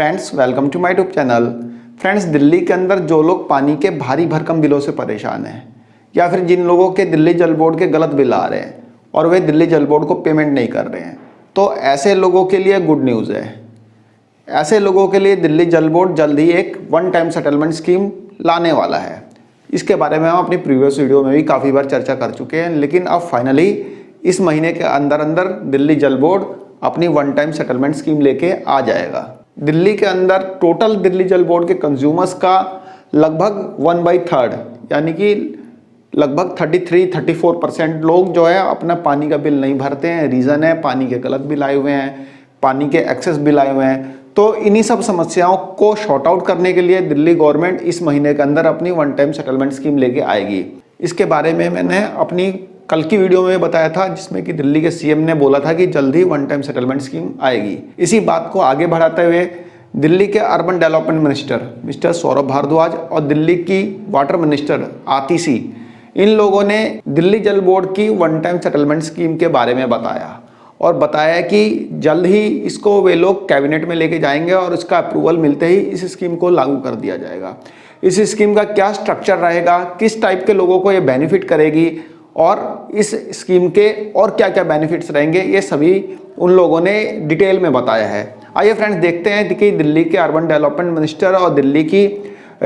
Friends welcome to my YouTube channel. Friends, Delhi के अंदर जो लोग पानी के भारी भरकम बिलों से परेशान हैं या फिर जिन लोगों के दिल्ली जल बोर्ड के गलत बिल आ रहे हैं और वे दिल्ली जल बोर्ड को पेमेंट नहीं कर रहे हैं, तो ऐसे लोगों के लिए गुड न्यूज़ है। ऐसे लोगों के लिए दिल्ली जल बोर्ड जल्द ही एक वन टाइम सेटलमेंट स्कीम लाने वाला है। इसके बारे में हम अपनी प्रीवियस वीडियो में भी काफ़ी बार चर्चा कर चुके हैं, लेकिन अब फाइनली इस महीने के अंदर अंदर दिल्ली जल बोर्ड अपनी वन टाइम सेटलमेंट स्कीम लेके आ जाएगा। दिल्ली के अंदर टोटल दिल्ली जल बोर्ड के कंज्यूमर्स का लगभग 1/3 यानी कि लगभग 33-34% लोग जो है अपना पानी का बिल नहीं भरते हैं। रीज़न है पानी के गलत बिल आए हुए हैं, पानी के एक्सेस बिल आए हुए हैं। तो इन्हीं सब समस्याओं को शॉर्ट आउट करने के लिए दिल्ली गवर्नमेंट इस महीने के अंदर अपनी वन टाइम सेटलमेंट स्कीम लेके आएगी। इसके बारे में मैंने अपनी कल की वीडियो में बताया था, जिसमें कि दिल्ली के सीएम ने बोला था कि जल्द ही वन टाइम सेटलमेंट स्कीम आएगी। इसी बात को आगे बढ़ाते हुए दिल्ली के urban development minister mister Saurabh Bharadwaj और दिल्ली की वाटर मिनिस्टर आतिशी, इन लोगों ने दिल्ली जल बोर्ड की वन टाइम सेटलमेंट स्कीम के बारे में बताया और बताया कि जल्द ही इसको वे लोग कैबिनेट में लेके जाएंगे और इसका अप्रूवल मिलते ही इस स्कीम को लागू कर दिया जाएगा। इस स्कीम का क्या स्ट्रक्चर रहेगा, किस टाइप के लोगों को ये बेनिफिट करेगी और इस स्कीम के और क्या क्या बेनिफिट्स रहेंगे, ये सभी उन लोगों ने डिटेल में बताया है। आइए फ्रेंड्स, देखते हैं कि दिल्ली के अर्बन डेवलपमेंट मिनिस्टर और दिल्ली की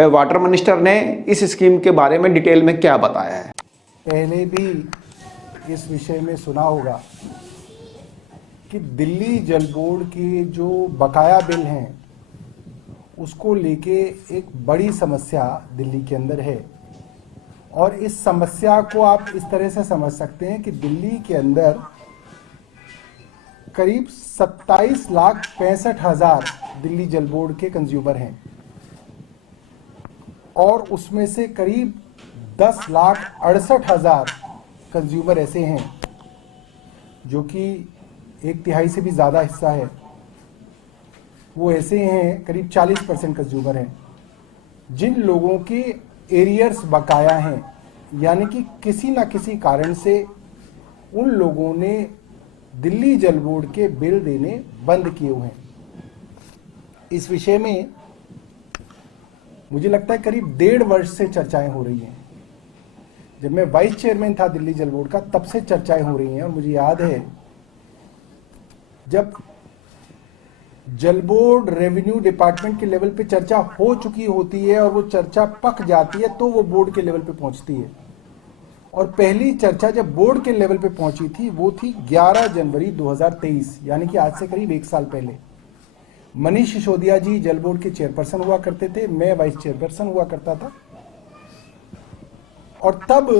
वाटर मिनिस्टर ने इस स्कीम के बारे में डिटेल में क्या बताया है। पहले भी इस विषय में सुना होगा कि दिल्ली जल बोर्ड के जो बकाया बिल हैं उसको लेके एक बड़ी समस्या दिल्ली के अंदर है। और इस समस्या को आप इस तरह से समझ सकते हैं कि दिल्ली के अंदर करीब 27,65,000 दिल्ली जल बोर्ड के कंज्यूमर हैं और उसमें से करीब 10,68,000 कंज्यूमर ऐसे हैं जो कि 1/3 से भी ज़्यादा हिस्सा है, वो ऐसे हैं करीब 40% कंज्यूमर हैं जिन लोगों के एरियर्स बकाया हैं, यानी कि किसी ना किसी कारण से उन लोगों ने दिल्ली जल बोर्ड के बिल देने बंद किए हुए हैं। इस विषय में मुझे लगता है करीब 1.5 वर्ष से चर्चाएं हो रही हैं। जब मैं वाइस चेयरमैन था दिल्ली जल बोर्ड का, तब से चर्चाएं हो रही हैं। और मुझे याद है जब जल बोर्ड रेवेन्यू डिपार्टमेंट के लेवल पे चर्चा हो चुकी होती है और वो चर्चा पक जाती है तो वो बोर्ड के लेवल पे पहुंचती है। और पहली चर्चा जब बोर्ड के लेवल पे पहुंची थी वो थी 11 जनवरी 2023, यानी कि आज से करीब 1 साल पहले। मनीष सिसोदिया जी जल बोर्ड के चेयरपर्सन हुआ करते थे, मैं वाइस चेयरपर्सन हुआ करता था। और तब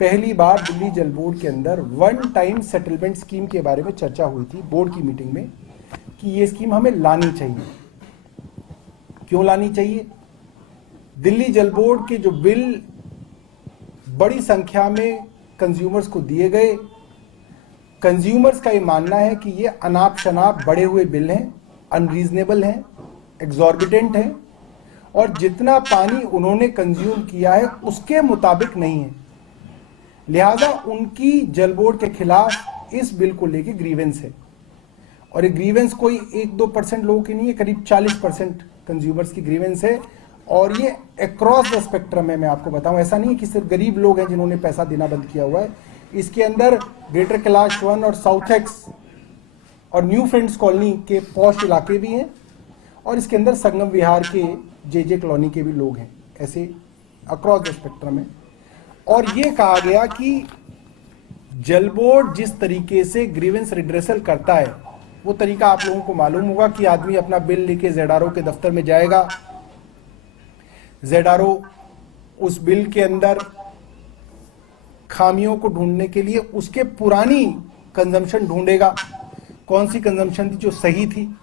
पहली बार दिल्ली जल बोर्ड के अंदर वन टाइम सेटलमेंट स्कीम के बारे में चर्चा हुई थी बोर्ड की मीटिंग में कि ये स्कीम हमें लानी चाहिए। क्यों लानी चाहिए? दिल्ली जल बोर्ड के जो बिल बड़ी संख्या में कंज्यूमर्स को दिए गए, कंज्यूमर्स का ये मानना है कि ये अनाप शनाप बढ़े हुए बिल हैं, अनरीजनेबल हैं, एग्जॉर्बिटेंट हैं और जितना पानी उन्होंने कंज्यूम किया है उसके मुताबिक नहीं है। लिहाजा उनकी जल बोर्ड के खिलाफ इस बिल को लेके ग्रीवेंस है। और ये ग्रीवेंस कोई 1-2% लोगों की नहीं है, करीब 40% कंज्यूमर्स की ग्रीवेंस है। और ये अक्रॉस द स्पेक्ट्रम है। मैं आपको बताऊं, ऐसा नहीं है कि सिर्फ गरीब लोग हैं जिन्होंने पैसा देना बंद किया हुआ है। इसके अंदर ग्रेटर कैलाश वन और साउथ एक्स और न्यू फ्रेंड्स कॉलोनी के पॉश इलाके भी हैं और इसके अंदर संगम विहार के जे कॉलोनी के भी लोग हैं। ऐसे अक्रॉस द स्पेक्ट्रम है। और ये कहा गया कि जल बोर्ड जिस तरीके से ग्रीवेंस रिड्रेसल करता है वो तरीका आप लोगों को मालूम होगा कि आदमी अपना बिल लेके ZRO के दफ्तर में जाएगा, ZRO उस बिल के अंदर खामियों को ढूंढने के लिए उसके पुरानी कंजम्पशन ढूंढेगा, कौन सी कंजम्पशन थी जो सही थी,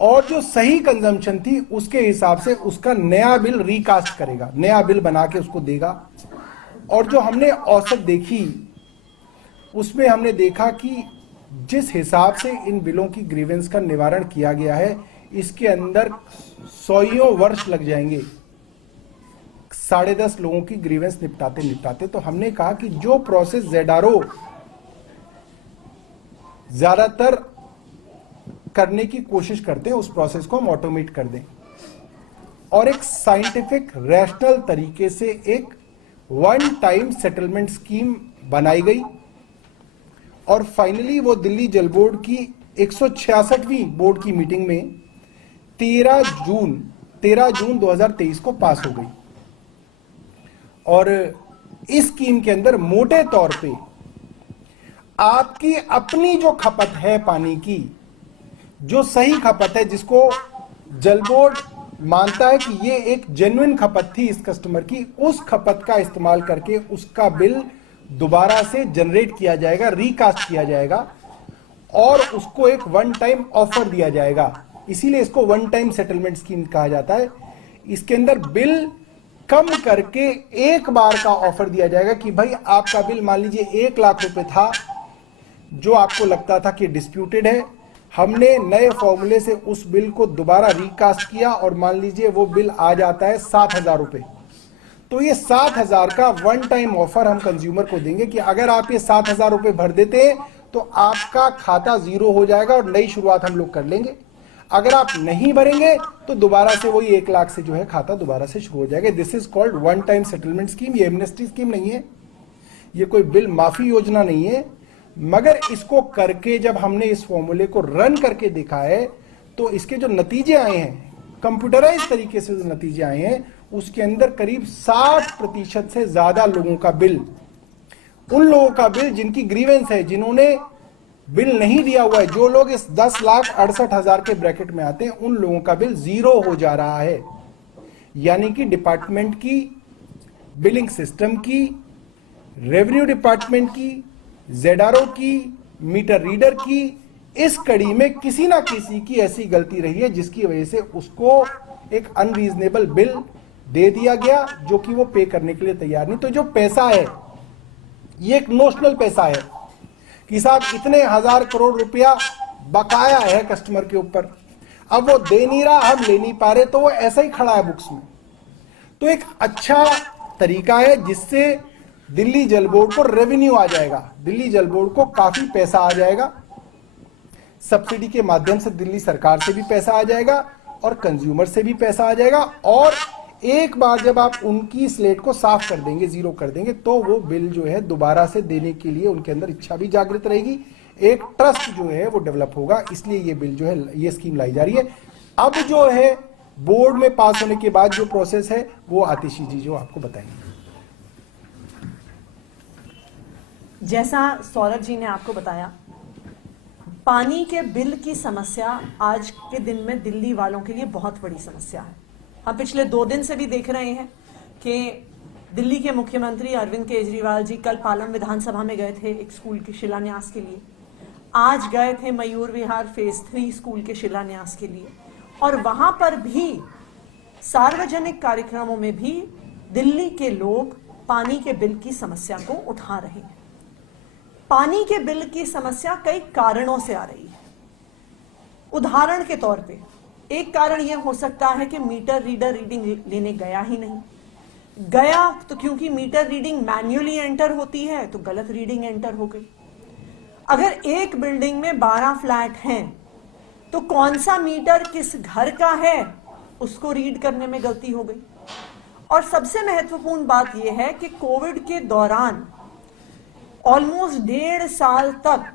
और जो सही कंजम्पशन थी उसके हिसाब से उसका नया बिल रिकास्ट करेगा, नया बिल बना के उसको देगा। और जो हमने औसत देखी उसमें हमने देखा कि जिस हिसाब से इन बिलों की ग्रीवेंस का निवारण किया गया है इसके अंदर 100 वर्ष लग जाएंगे 10.5 लोगों की ग्रीवेंस निपटाते। तो हमने कहा कि जो प्रोसेस ZRO ज्यादातर करने की कोशिश करते हैं, उस प्रोसेस को हम ऑटोमेट कर दें और एक साइंटिफिक रैशनल तरीके से एक वन टाइम सेटलमेंट स्कीम बनाई गई और फाइनली वो दिल्ली जल बोर्ड की 166वीं बोर्ड की मीटिंग में 13 जून 2023 को पास हो गई। और इस स्कीम के अंदर मोटे तौर पे आपकी अपनी जो खपत है पानी की, जो सही खपत है, जिसको जल बोर्ड मानता है कि ये एक जेन्युइन खपत थी इस कस्टमर की, उस खपत का इस्तेमाल करके उसका बिल दोबारा से जनरेट किया जाएगा, रिकास्ट किया जाएगा और उसको एक वन टाइम ऑफर दिया जाएगा। इसीलिए इसको वन टाइम सेटलमेंट स्कीम कहा जाता है। इसके अंदर बिल कम करके एक बार का ऑफर दिया जाएगा कि भाई आपका बिल मान लीजिए 1 लाख रुपए था, जो आपको लगता था कि डिस्प्यूटेड है, हमने नए फॉर्मूले से उस बिल को दोबारा रिकास्ट किया और मान लीजिए वो बिल आ जाता है 7,000 रुपए। तो ये 7,000 का वन टाइम ऑफर हम कंज्यूमर को देंगे कि अगर आप ये 7,000 रुपए भर देते हैं तो आपका खाता जीरो हो जाएगा और नई शुरुआत हम लोग कर लेंगे। अगर आप नहीं भरेंगे तो दोबारा से वही 1 लाख से जो है खाता दोबारा से शुरू हो जाएगा। This is called one time settlement scheme. ये एमनेस्टी स्कीम नहीं है, ये कोई बिल माफी योजना नहीं है, मगर इसको करके जब हमने इस फॉर्मूले को रन करके देखा है तो इसके जो नतीजे आए हैं, कंप्यूटराइज तरीके से जो नतीजे आए हैं, उसके अंदर करीब 60% से ज्यादा लोगों का बिल, उन लोगों का बिल जिनकी ग्रीवेंस है, जिन्होंने बिल नहीं दिया हुआ है, जो लोग इस 10,68,000 के ब्रैकेट में आते हैं, उन लोगों का बिल जीरो हो जा रहा है। यानी कि डिपार्टमेंट की, बिलिंग सिस्टम की, रेवेन्यू डिपार्टमेंट की, ZRO की, मीटर रीडर की, इस कड़ी में किसी ना किसी की ऐसी गलती रही है जिसकी वजह से उसको एक अनरीजनेबल बिल दे दिया गया जो कि वो पे करने के लिए तैयार नहीं। तो जो पैसा है ये एक नोशनल पैसा है कि साहब इतने 1,000 करोड़ रुपया बकाया है कस्टमर के ऊपर, अब वो दे नहीं रहा, हम ले नहीं पा रहे, तो वो ऐसा ही खड़ा है बुक्स में। तो एक अच्छा तरीका है जिससे दिल्ली जल बोर्ड को रेवेन्यू आ जाएगा, दिल्ली जल बोर्ड को काफी पैसा आ जाएगा, सब्सिडी के माध्यम से दिल्ली सरकार से भी पैसा आ जाएगा और कंज्यूमर से भी पैसा आ जाएगा। और एक बार जब आप उनकी स्लेट को साफ कर देंगे, जीरो कर देंगे, तो वो बिल जो है दोबारा से देने के लिए उनके अंदर इच्छा भी जागृत रहेगी, एक ट्रस्ट जो है वो डेवलप होगा। इसलिए ये बिल जो है, ये स्कीम लाई जा रही है। अब जो है बोर्ड में पास होने के बाद जो प्रोसेस है वो आतिशी जी जो आपको बताएंगे। जैसा सौरभ जी ने आपको बताया, पानी के बिल की समस्या आज के दिन में दिल्ली वालों के लिए बहुत बड़ी समस्या है। हम पिछले 2 दिन से भी देख रहे हैं कि दिल्ली के मुख्यमंत्री अरविंद केजरीवाल जी कल पालम विधानसभा में गए थे एक स्कूल के शिलान्यास के लिए, आज गए थे मयूर विहार फेज 3 स्कूल के शिलान्यास के लिए, और वहां पर भी सार्वजनिक कार्यक्रमों में भी दिल्ली के लोग पानी के बिल की समस्या को उठा रहे हैं। पानी के बिल की समस्या कई कारणों से आ रही है। उदाहरण के तौर पे एक कारण यह हो सकता है कि मीटर रीडर रीडिंग लेने गया ही नहीं, गया तो क्योंकि मीटर रीडिंग मैन्युअली एंटर होती है तो गलत रीडिंग एंटर हो गई। अगर एक बिल्डिंग में 12 फ्लैट हैं तो कौन सा मीटर किस घर का है उसको रीड करने में गलती हो गई। और सबसे महत्वपूर्ण बात यह है कि कोविड के दौरान ऑलमोस्ट 1.5 साल तक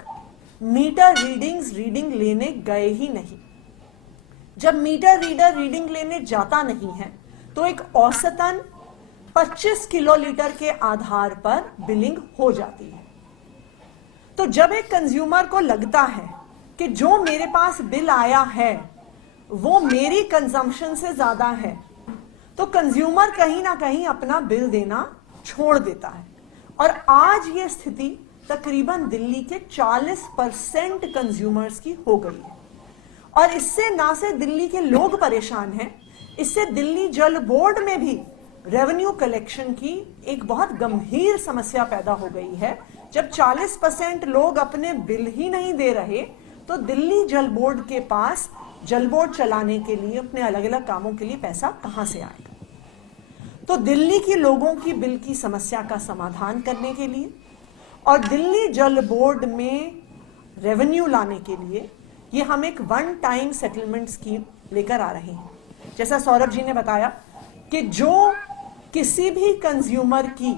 मीटर रीडिंग लेने गए ही नहीं। जब मीटर रीडर रीडिंग लेने जाता नहीं है तो एक औसतन 25 किलोलीटर के आधार पर बिलिंग हो जाती है। तो जब एक कंज्यूमर को लगता है कि जो मेरे पास बिल आया है वो मेरी कंजम्पशन से ज्यादा है, तो कंज्यूमर कहीं ना कहीं अपना बिल देना छोड़ देता है। और आज ये स्थिति तकरीबन दिल्ली के 40% कंज्यूमर्स की हो गई है। और इससे ना सिर्फ दिल्ली के लोग परेशान हैं, इससे दिल्ली जल बोर्ड में भी रेवेन्यू कलेक्शन की एक बहुत गंभीर समस्या पैदा हो गई है। जब 40% लोग अपने बिल ही नहीं दे रहे तो दिल्ली जल बोर्ड के पास जल बोर्ड चलाने के लिए, अपने अलग अलग कामों के लिए पैसा कहां से आएगा। तो दिल्ली के लोगों की बिल की समस्या का समाधान करने के लिए और दिल्ली जल बोर्ड में रेवेन्यू लाने के लिए ये हम एक वन टाइम सेटलमेंट स्कीम लेकर आ रहे हैं। जैसा सौरभ जी ने बताया कि जो किसी भी कंज्यूमर की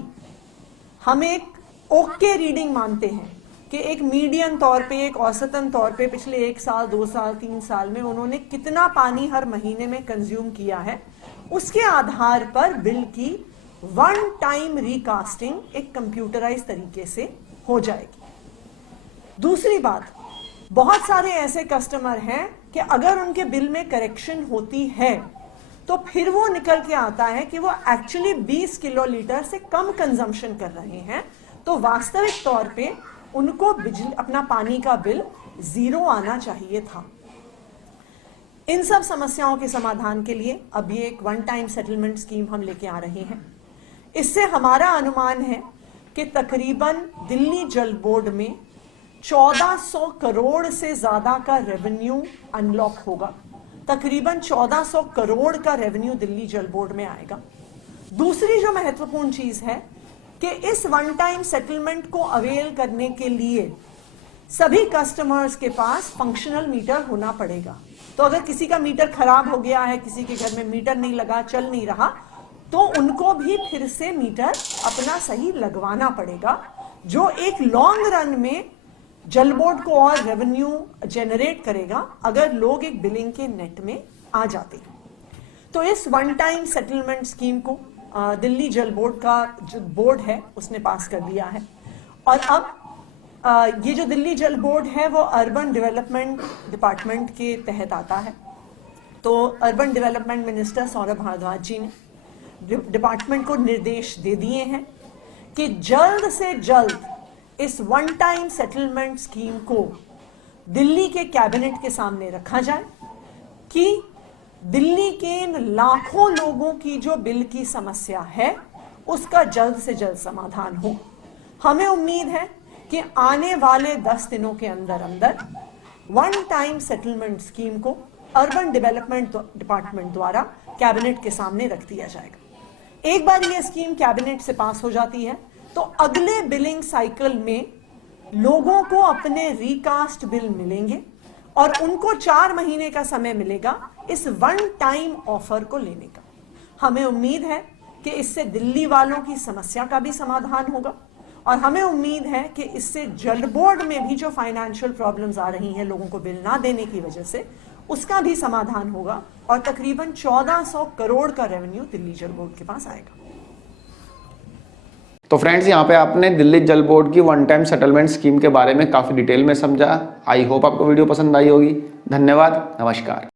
हम एक ओके रीडिंग मानते हैं कि एक मीडियन तौर पे, एक औसतन तौर पे पिछले 1 साल, 2 साल, 3 साल में उन्होंने कितना पानी हर महीने में कंज्यूम किया है, उसके आधार पर बिल की वन टाइम रिकास्टिंग एक कंप्यूटराइज तरीके से हो जाएगी। दूसरी बात, बहुत सारे ऐसे कस्टमर हैं कि अगर उनके बिल में करेक्शन होती है तो फिर वो निकल के आता है कि वो एक्चुअली 20 किलोलीटर से कम कंजम्पशन कर रहे हैं, तो वास्तविक तौर पे उनको बिजली अपना पानी का बिल 0 आना चाहिए था। इन सब समस्याओं के समाधान के लिए अब ये एक वन टाइम सेटलमेंट स्कीम हम लेके आ रहे हैं। इससे हमारा अनुमान है कि तकरीबन दिल्ली जल बोर्ड में 1400 करोड़ से ज्यादा का रेवेन्यू अनलॉक होगा। तकरीबन 1400 करोड़ का रेवेन्यू दिल्ली जल बोर्ड में आएगा। दूसरी जो महत्वपूर्ण चीज है कि इस वन टाइम सेटलमेंट को अवेल करने के लिए सभी कस्टमर्स के पास फंक्शनल मीटर होना पड़ेगा। तो अगर किसी का मीटर खराब हो गया है, किसी के घर में मीटर नहीं लगा, चल नहीं रहा, तो उनको भी फिर से मीटर अपना सही लगवाना पड़ेगा, जो एक लॉन्ग रन में जल बोर्ड को और रेवेन्यू जनरेट करेगा अगर लोग एक बिलिंग के नेट में आ जाते हैं। तो इस वन टाइम सेटलमेंट स्कीम को दिल्ली जल बोर्ड का जो बोर्ड है उसने पास कर दिया है। और अब ये जो दिल्ली जल बोर्ड है वो अर्बन डेवलपमेंट डिपार्टमेंट के तहत आता है। तो urban development minister Saurabh Bhardwaj ji ने डिपार्टमेंट को निर्देश दे दिए हैं कि जल्द से जल्द इस वन टाइम सेटलमेंट स्कीम को दिल्ली के कैबिनेट के सामने रखा जाए कि दिल्ली के इन लाखों लोगों की जो बिल की समस्या है उसका जल्द से जल्द समाधान हो। हमें उम्मीद है कि आने वाले 10 दिनों के अंदर अंदर वन टाइम सेटलमेंट स्कीम को अर्बन डेवलपमेंट डिपार्टमेंट द्वारा कैबिनेट के सामने रख दिया जाएगा। एक बार ये स्कीम कैबिनेट से पास हो जाती है तो अगले बिलिंग साइकिल में लोगों को अपने रिकास्ट बिल मिलेंगे और उनको 4 महीने का समय मिलेगा इस वन टाइम ऑफर को लेने का। हमें उम्मीद है कि इससे दिल्ली वालों की समस्या का भी समाधान होगा और हमें उम्मीद है कि इससे जल बोर्ड में भी जो फाइनेंशियल प्रॉब्लम्स आ रही हैं लोगों को बिल ना देने की वजह से, उसका भी समाधान होगा और तकरीबन 1400 करोड़ का रेवेन्यू दिल्ली जल बोर्ड के पास आएगा। तो फ्रेंड्स, यहाँ पे आपने दिल्ली जल बोर्ड की वन टाइम सेटलमेंट स्कीम के बारे में काफ़ी डिटेल में समझा। आई होप आपको वीडियो पसंद आई होगी। धन्यवाद, नमस्कार।